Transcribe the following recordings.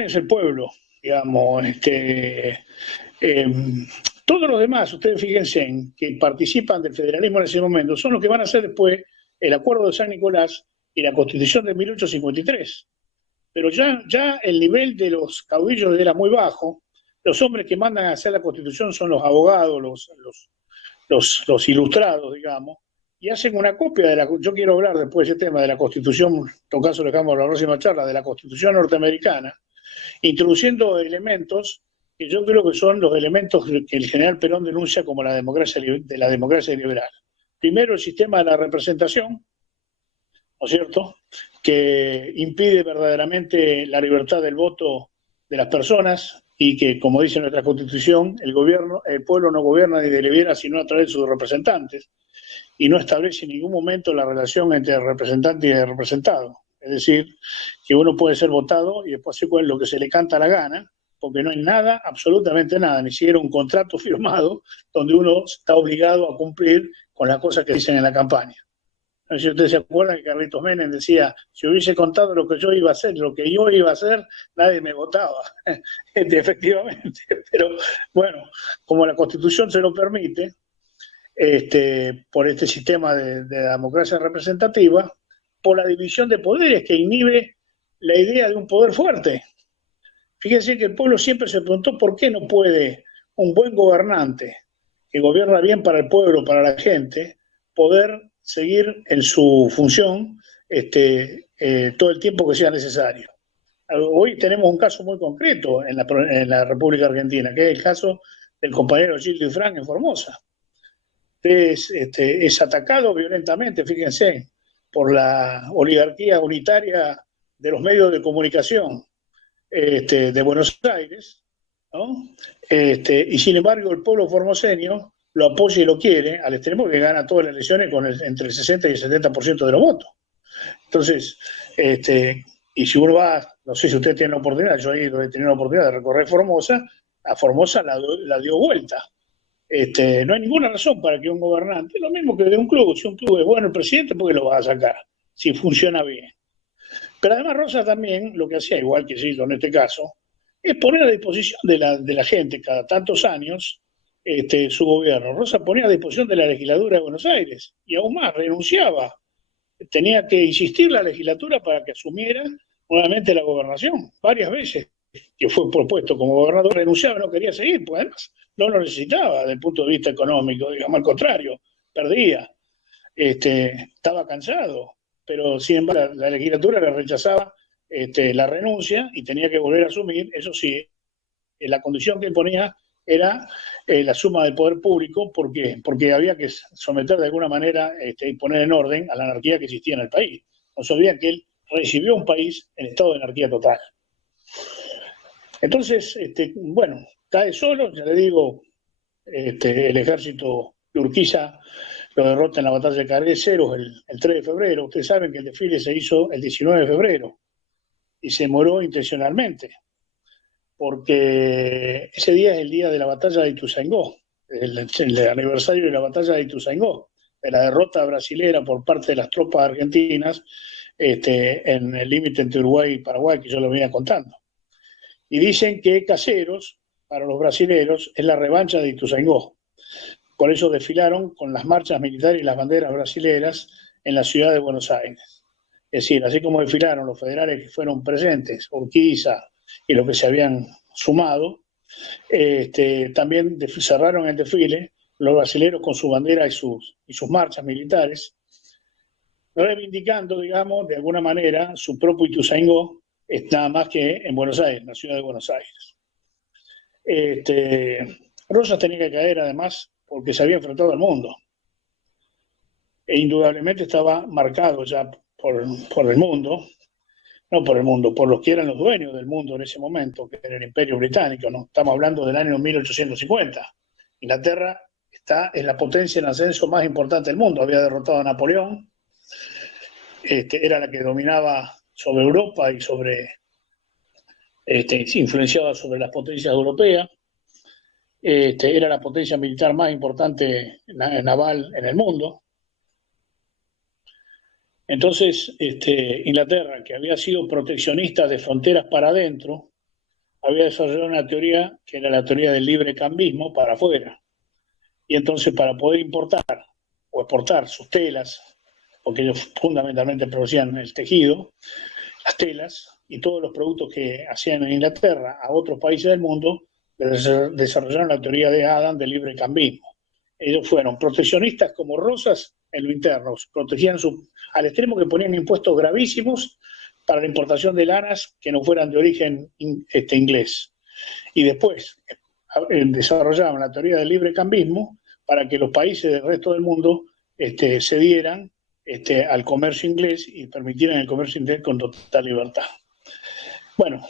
es el pueblo, digamos. Eh, Todos los demás, ustedes fíjense en que participan del federalismo en ese momento, son los que van a hacer después el Acuerdo de San Nicolás y la Constitución de 1853. Pero ya el nivel de los caudillos era muy bajo. Los hombres que mandan a hacer la Constitución son los abogados, los ilustrados, digamos, y hacen una copia de la. Yo quiero hablar después de ese tema de la Constitución, en todo caso lo dejamos a la próxima charla, de la Constitución norteamericana, introduciendo elementos que yo creo que son los elementos que el general Perón denuncia como la democracia liberal. Primero, el sistema de la representación, ¿no es cierto?, que impide verdaderamente la libertad del voto de las personas y que, como dice nuestra Constitución, el pueblo no gobierna ni delibera sino a través de sus representantes, y no establece en ningún momento la relación entre el representante y el representado. Es decir, que uno puede ser votado y después hacer lo que se le canta la gana, porque no hay nada, absolutamente nada, ni siquiera un contrato firmado donde uno está obligado a cumplir con las cosas que dicen en la campaña. No sé si ustedes se acuerdan que Carlitos Menem decía, si hubiese contado lo que yo iba a hacer, nadie me votaba. Efectivamente, pero bueno, como la Constitución se lo permite, por este sistema de democracia representativa, por la división de poderes que inhibe la idea de un poder fuerte. Fíjense que el pueblo siempre se preguntó por qué no puede un buen gobernante que gobierna bien para el pueblo, para la gente, poder seguir en su función todo el tiempo que sea necesario. Hoy tenemos un caso muy concreto en la República Argentina, que es el caso del compañero Gildo Infran en Formosa. Es atacado violentamente, fíjense, por la oligarquía unitaria de los medios de comunicación de Buenos Aires, ¿no? Y sin embargo el pueblo formoseño lo apoya y lo quiere al extremo que gana todas las elecciones con entre el 60 y el 70% de los votos. Entonces, y si uno va, no sé si usted tiene la oportunidad, yo ahí he tenido la oportunidad de recorrer Formosa, a Formosa la dio vuelta. No hay ninguna razón para que un gobernante, lo mismo que de un club, si un club es bueno el presidente, ¿por qué lo va a sacar? Si funciona bien. Pero además Rosa también, lo que hacía, igual que Gildo en este caso, es poner a disposición de la gente cada tantos años su gobierno. Rosa ponía a disposición de la legislatura de Buenos Aires y aún más, renunciaba. Tenía que insistir la legislatura para que asumiera nuevamente la gobernación. Varias veces que fue propuesto como gobernador, renunciaba, no quería seguir, pues además no lo necesitaba desde el punto de vista económico, digamos, al contrario, perdía, estaba cansado, pero sin embargo la legislatura le rechazaba la renuncia y tenía que volver a asumir. Eso sí, la condición que imponía era la suma del poder público, porque había que someter de alguna manera y poner en orden a la anarquía que existía en el país. No se olviden que él recibió un país en estado de anarquía total. Entonces, bueno, cae solo, ya le digo, el ejército de Urquiza lo derrota en la batalla de Careceros el 3 de febrero. Ustedes saben que el desfile se hizo el 19 de febrero y se demoró intencionalmente, porque ese día es el día de la batalla de Ituzaingó, el aniversario de la batalla de Ituzaingó, de la derrota brasilera por parte de las tropas argentinas en el límite entre Uruguay y Paraguay, que yo lo venía contando. Y dicen que Caseros, para los brasileros, es la revancha de Ituzaingó. Por eso desfilaron con las marchas militares y las banderas brasileras en la ciudad de Buenos Aires. Es decir, así como desfilaron los federales que fueron presentes, Urquiza y los que se habían sumado, también cerraron el desfile los brasileros con su bandera y sus marchas militares, reivindicando, digamos, de alguna manera su propio Ituzaingó, nada más que en Buenos Aires, en la ciudad de Buenos Aires. Rosas tenía que caer además porque se había enfrentado al mundo e indudablemente estaba marcado ya por el mundo, no por el mundo, por los que eran los dueños del mundo en ese momento, que era el Imperio Británico, ¿no? Estamos hablando del año 1850. Inglaterra es la potencia en ascenso más importante del mundo, había derrotado a Napoleón, era la que dominaba sobre Europa y influenciaba sobre las potencias europeas, era la potencia militar más importante naval en el mundo. Entonces, Inglaterra, que había sido proteccionista de fronteras para adentro, había desarrollado una teoría que era la teoría del libre cambismo para afuera. Y entonces para poder importar o exportar sus telas, porque ellos fundamentalmente producían el tejido, las telas y todos los productos que hacían en Inglaterra a otros países del mundo, desarrollaron la teoría de Adam del libre cambismo. Ellos fueron proteccionistas como Rosas en lo interno, protegían al extremo que ponían impuestos gravísimos para la importación de lanas que no fueran de origen inglés. Y después desarrollaban la teoría del libre cambismo para que los países del resto del mundo cedieran al comercio inglés y permitieran el comercio inglés con total libertad. Bueno,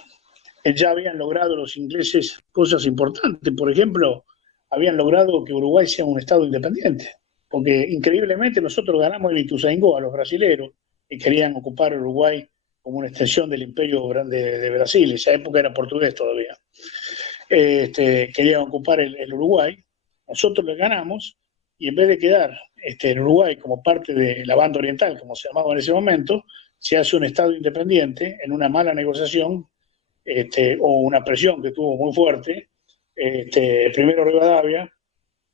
ya habían logrado los ingleses cosas importantes. Por ejemplo, habían logrado que Uruguay sea un estado independiente, porque increíblemente nosotros ganamos el Ituzaingó a los brasileros que querían ocupar Uruguay como una extensión del imperio grande de Brasil. Esa época era portugués todavía. Querían ocupar el Uruguay. Nosotros les ganamos y en vez de quedar el Uruguay como parte de la banda oriental, como se llamaba en ese momento, se hace un estado independiente en una mala negociación o una presión que tuvo muy fuerte, primero Rivadavia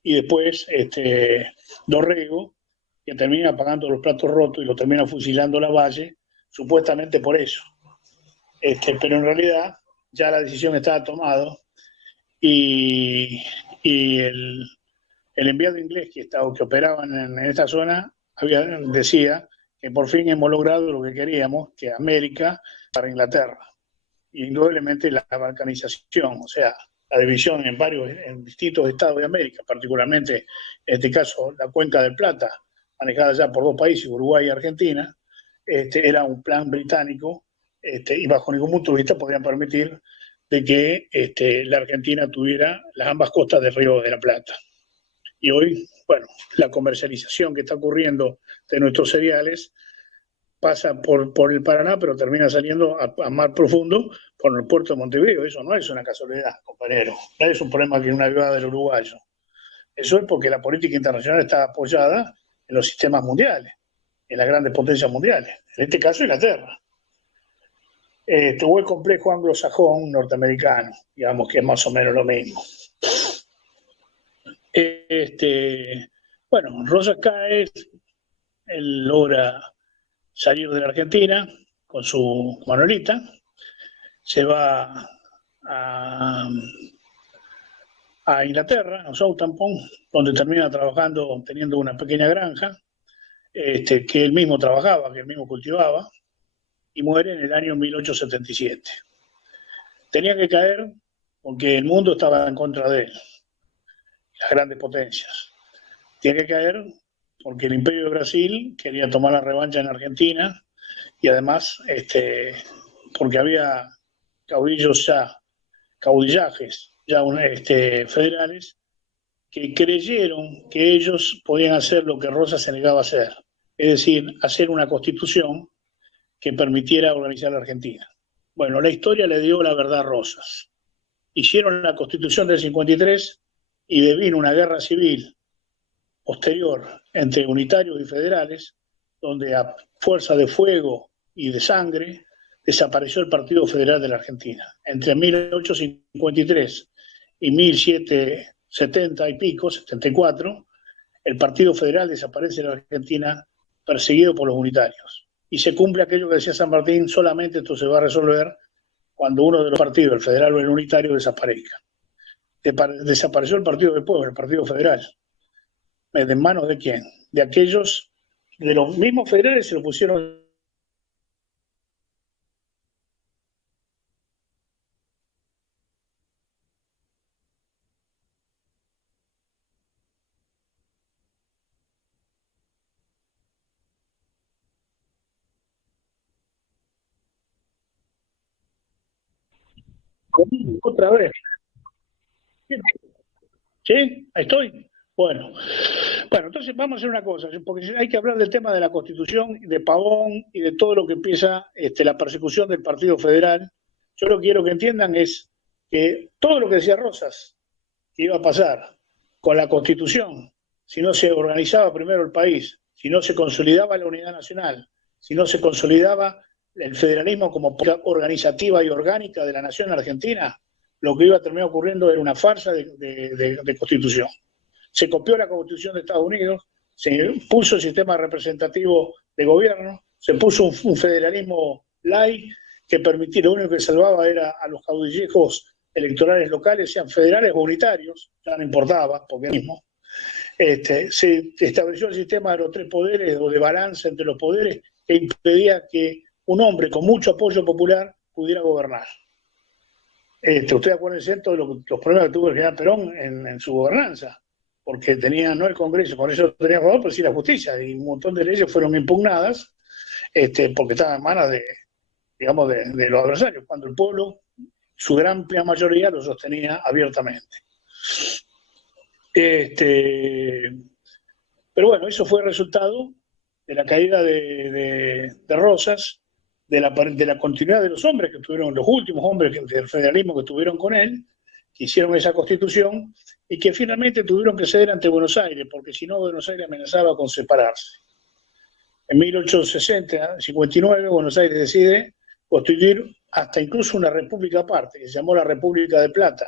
y después Dorrego, que termina pagando los platos rotos y lo termina fusilando Lavalle, supuestamente por eso. Pero en realidad ya la decisión estaba tomada y el enviado inglés que operaba en esta zona decía que por fin hemos logrado lo que queríamos, que América para Inglaterra. Y indudablemente la balcanización, o sea, la división en distintos estados de América, particularmente en este caso la Cuenca del Plata, manejada ya por dos países, Uruguay y Argentina, era un plan británico y bajo ningún punto de vista podían permitir de que la Argentina tuviera las ambas costas del Río de la Plata. Y hoy, bueno, la comercialización que está ocurriendo de nuestros cereales pasa por el Paraná, pero termina saliendo a mar profundo por el puerto de Montevideo. Eso no es una casualidad, compañero. No es un problema que una ayuda del uruguayo. Eso es porque la política internacional está apoyada en los sistemas mundiales, en las grandes potencias mundiales. En este caso, Inglaterra. Tuvo el complejo anglosajón norteamericano, digamos que es más o menos lo mismo. Bueno, Rosas cae, él logra salir de la Argentina con su Manolita, se va a Inglaterra, a Southampton, donde termina trabajando, teniendo una pequeña granja, que él mismo trabajaba, que él mismo cultivaba, y muere en el año 1877. Tenía que caer porque el mundo estaba en contra de él, las grandes potencias. Tiene que caer porque el Imperio de Brasil quería tomar la revancha en Argentina y además porque había caudillajes ya federales que creyeron que ellos podían hacer lo que Rosas se negaba a hacer, es decir, hacer una constitución que permitiera organizar la Argentina. Bueno, la historia le dio la verdad a Rosas. Hicieron la constitución del 53 y devino una guerra civil posterior entre unitarios y federales, donde a fuerza de fuego y de sangre desapareció el Partido Federal de la Argentina. Entre 1853 y 1770 y pico, 74, el Partido Federal desaparece de la Argentina perseguido por los unitarios. Y se cumple aquello que decía San Martín, solamente esto se va a resolver cuando uno de los partidos, el federal o el unitario, desaparezca. Desapareció el Partido del Pueblo, el Partido Federal. ¿De manos de quién? De aquellos, de los mismos federales se lo pusieron. Otra vez. ¿Sí? Ahí estoy. Bueno, entonces vamos a hacer una cosa, porque hay que hablar del tema de la Constitución, de Pavón y de todo lo que empieza la persecución del Partido Federal. Yo lo que quiero que entiendan es que todo lo que decía Rosas que iba a pasar con la Constitución, si no se organizaba primero el país, si no se consolidaba la unidad nacional, si no se consolidaba el federalismo como organizativa y orgánica de la nación argentina, lo que iba a terminar ocurriendo era una farsa de constitución. Se copió la Constitución de Estados Unidos, se puso el sistema representativo de gobierno, se puso un federalismo light que permitía, lo único que salvaba era a los caudillejos electorales locales, sean federales o unitarios, ya no importaba, porque mismo. Se estableció el sistema de los tres poderes o de balance entre los poderes que impedía que un hombre con mucho apoyo popular pudiera gobernar. Ustedes acuérdense de los problemas que tuvo el general Perón en su gobernanza, porque tenía no el Congreso, con eso tenía favor, pero sí la justicia, y un montón de leyes fueron impugnadas porque estaban en manos de los adversarios, cuando el pueblo, su gran amplia mayoría, lo sostenía abiertamente. Pero bueno, eso fue el resultado de la caída de Rosas, de la continuidad de los hombres que tuvieron, los últimos hombres del federalismo que estuvieron con él, que hicieron esa constitución y que finalmente tuvieron que ceder ante Buenos Aires, porque si no Buenos Aires amenazaba con separarse. En 1859 Buenos Aires decide constituir hasta incluso una república aparte, que se llamó la República de Plata.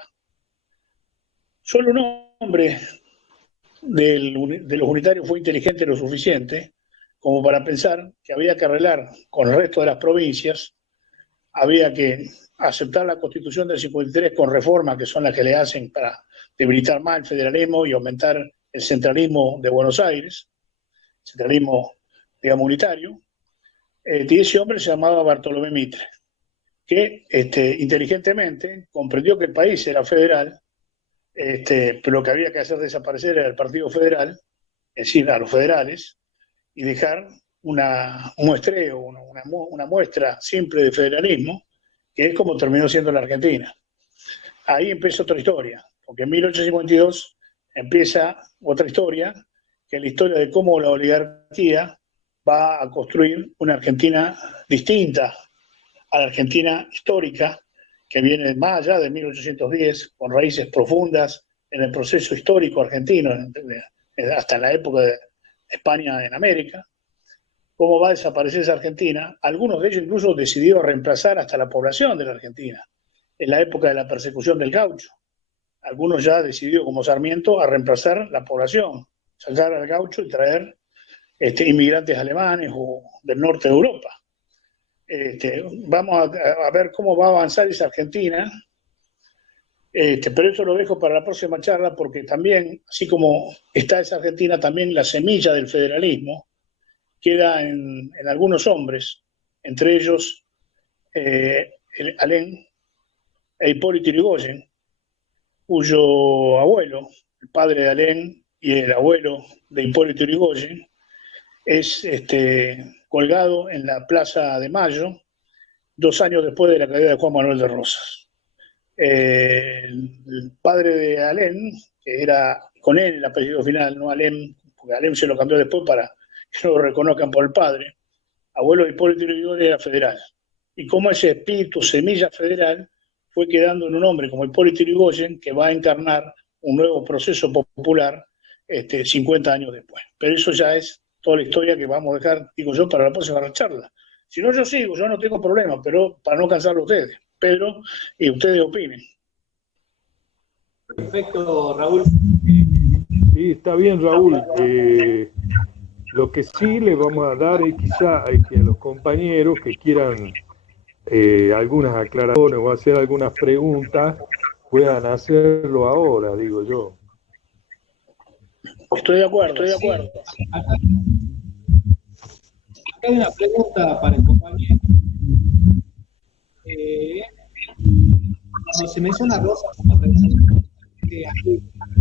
Solo un hombre de los unitarios fue inteligente lo suficiente como para pensar que había que arreglar con el resto de las provincias, había que aceptar la Constitución del 53 con reformas que son las que le hacen para debilitar más el federalismo y aumentar el centralismo de Buenos Aires, centralismo, digamos, unitario. Y ese hombre se llamaba Bartolomé Mitre, que inteligentemente comprendió que el país era federal, pero lo que había que hacer desaparecer era el Partido Federal, es decir, a los federales, y dejar un muestreo, una muestra simple de federalismo, que es como terminó siendo la Argentina. Ahí empieza otra historia, porque en 1852 empieza otra historia, que es la historia de cómo la oligarquía va a construir una Argentina distinta a la Argentina histórica, que viene más allá de 1810, con raíces profundas en el proceso histórico argentino, hasta la época de España en América. Cómo va a desaparecer esa Argentina. Algunos de ellos incluso decidieron reemplazar hasta la población de la Argentina, en la época de la persecución del gaucho. Algunos ya decidió, como Sarmiento, a reemplazar la población, sacar al gaucho y traer inmigrantes alemanes o del norte de Europa. Vamos a ver cómo va a avanzar esa Argentina, pero eso lo dejo para la próxima charla, porque también, así como está esa Argentina, también la semilla del federalismo queda en algunos hombres, entre ellos Alem e Hipólito Yrigoyen, cuyo abuelo, el padre de Alem y el abuelo de Hipólito Yrigoyen, es colgado en la Plaza de Mayo 2 años después de la caída de Juan Manuel de Rosas. El padre de Alem, que era con él el apellido final, no Alem, porque Alem se lo cambió después para que no lo reconozcan por el padre, abuelo de Hipólito Yrigoyen, era federal. Y como ese espíritu, semilla federal, fue quedando en un hombre como Hipólito Yrigoyen, que va a encarnar un nuevo proceso popular 50 años después. Pero eso ya es toda la historia que vamos a dejar, digo yo, para la próxima charla. Si no, yo sigo, yo no tengo problema, pero para no cansarlo a ustedes. Pedro, y ustedes opinen. Perfecto, Raúl. Sí, está bien, Raúl. Lo que sí le vamos a dar es quizá a los compañeros que quieran algunas aclaraciones o hacer algunas preguntas, puedan hacerlo ahora, digo yo. Estoy de acuerdo, estoy de acuerdo. Acá hay una pregunta para el compañero. Cuando se menciona Rosa como que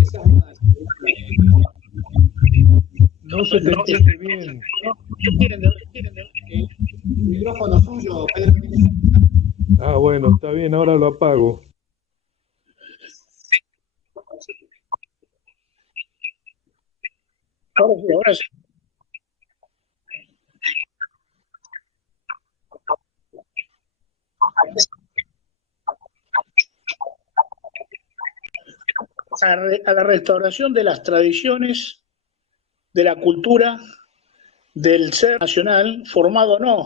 esa es una... No se te entiende bien. El micrófono suyo, Pedro. Ah, bueno, está bien, ahora lo apago. Ahora sí, ahora sí. A la restauración de las tradiciones, de la cultura, del ser nacional, formado o no